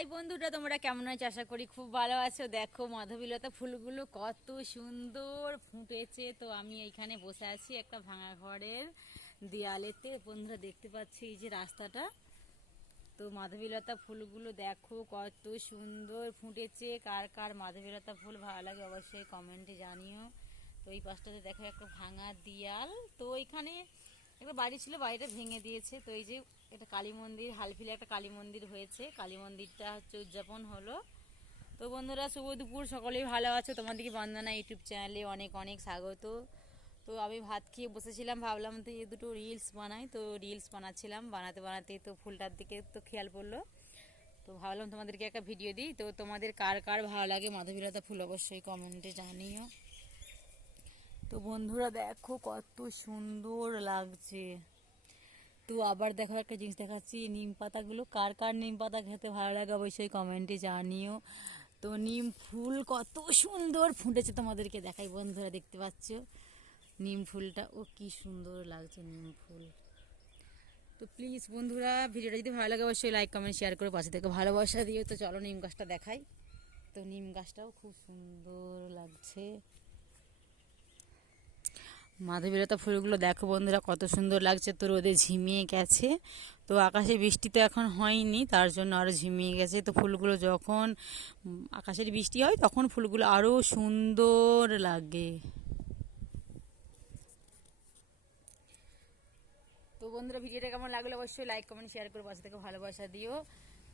High বন্ধুরা, তোমরা কেমন আছো? আশা করি খুব ভালো আছো। দেখো, মাধবীলতা ফুলগুলো কত সুন্দর ফুটেছে। তো আমি এইখানে বসে আছি একটা ভাঙা ঘরের দেয়ালেতে। বন্ধুরা, দেখতে পাচ্ছি এই যে রাস্তাটা। তো মাধবীলতা ফুলগুলো দেখো কত সুন্দর ফুটেছে। কার কার মাধবীলতা ফুল ভালো লাগে অবশ্যই কমেন্টে জানিও। তো এই পাশটাতে দেখো একটা ভাঙা দিয়াল। তো এখানে একটা বাড়ি ছিল, বাড়িটা ভেঙে দিয়েছে। তো এই যে এটা কালী মন্দির, হালফিলে একটা কালী মন্দির হয়েছে। কালী মন্দিরটা হচ্ছে উদযাপন হলো। তো বন্ধুরা, শুভ দুপুর, সকলেই ভালো আছো? তোমাদেরকে বন্দনা ইউটিউব চ্যানেলে অনেক অনেক স্বাগত। তো আমি ভাত খেয়ে বসেছিলাম, ভাবলাম তো এই দুটো রিলস বানাই। তো রিলস বানাচ্ছিলাম, বানাতে বানাতে তো ফুলটার দিকে তো খেয়াল পড়ল। তো ভাবলাম তোমাদেরকে একটা ভিডিও দিই। তো তোমাদের কার কার ভালো লাগে মাধবীলতা ফুল অবশ্যই কমেন্টে জানিও। তো বন্ধুরা দেখো কত সুন্দর লাগছে। তো আবার দেখো একটা জিনিস দেখাচ্ছি, নিম পাতাগুলো কার কার নিম পাতা খেতে ভালো লাগে অবশ্যই কমেন্টে জানিও। তো নিম ফুল কত সুন্দর ফুটেছে তোমাদেরকে দেখাই বন্ধুরা, দেখতে পাচ্ছ? নিম ফুলটা, ও কি সুন্দর লাগছে নিম ফুল। তো প্লিজ বন্ধুরা, ভিডিওটা যদি ভালো লাগে অবশ্যই লাইক কমেন্ট শেয়ার করে পাশে থেকে ভালোবাসা দিও। তো চলো নিম গাছটা দেখাই। তো নিম গাছটাও খুব সুন্দর লাগছে। মাধবীলতা ফুলগুলো দেখো বন্ধুরা, কত সুন্দর লাগছে। তো রোদে ঝিমিয়ে গেছে। তো আকাশে বৃষ্টি তো এখন হয়নি, তার জন্য আরও ঝিমিয়ে গেছে। তো ফুলগুলো যখন আকাশের বৃষ্টি হয়, তখন ফুলগুলো আরও সুন্দর লাগে। তো বন্ধুরা, ভিডিওটা কেমন লাগল অবশ্যই লাইক কমেন্ট শেয়ার করে পাশে থেকে ভালোবাসা দিও।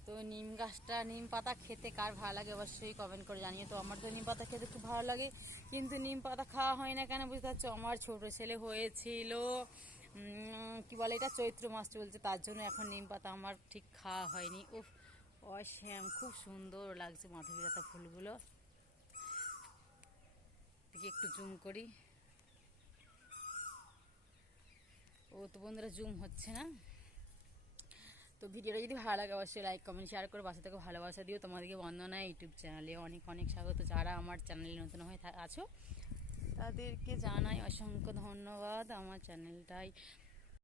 তো নিম গাছটা, নিম পাতা খেতে কার ভালো লাগে অবশ্যই কমেন্ট করে জানিয়ে তো আমার তো নিম পাতা খেতে খুব ভালো লাগে, কিন্তু নিম পাতা খাওয়া হয় না কেন বুঝতে পারছ? আমার ছোট ছেলে হয়েছিল কি বলে এটা? চৈত্র মাস চলছে, তার জন্য এখন নিম পাতা আমার ঠিক খাওয়া হয়নি। ও অশ্যাম, খুব সুন্দর লাগছে মাধবীলতা ফুলগুলো। দেখি একটু জুম করি। ও তো বন্ধুরা জুম হচ্ছে না। তো ভিডিওটা যদি ভালো লাগে, অবশ্যই লাইক কমেন্ট শেয়ার করে পাশে থেকে ভালোবাসা দিও। তোমাদেরকে বন্দনা ইউটিউব চ্যানেলে অনেক অনেক স্বাগত। যারা আমার চ্যানেলে নতুন হয়ে আছো, তাদেরকে জানাই অসংখ্য ধন্যবাদ আমার চ্যানেলটাই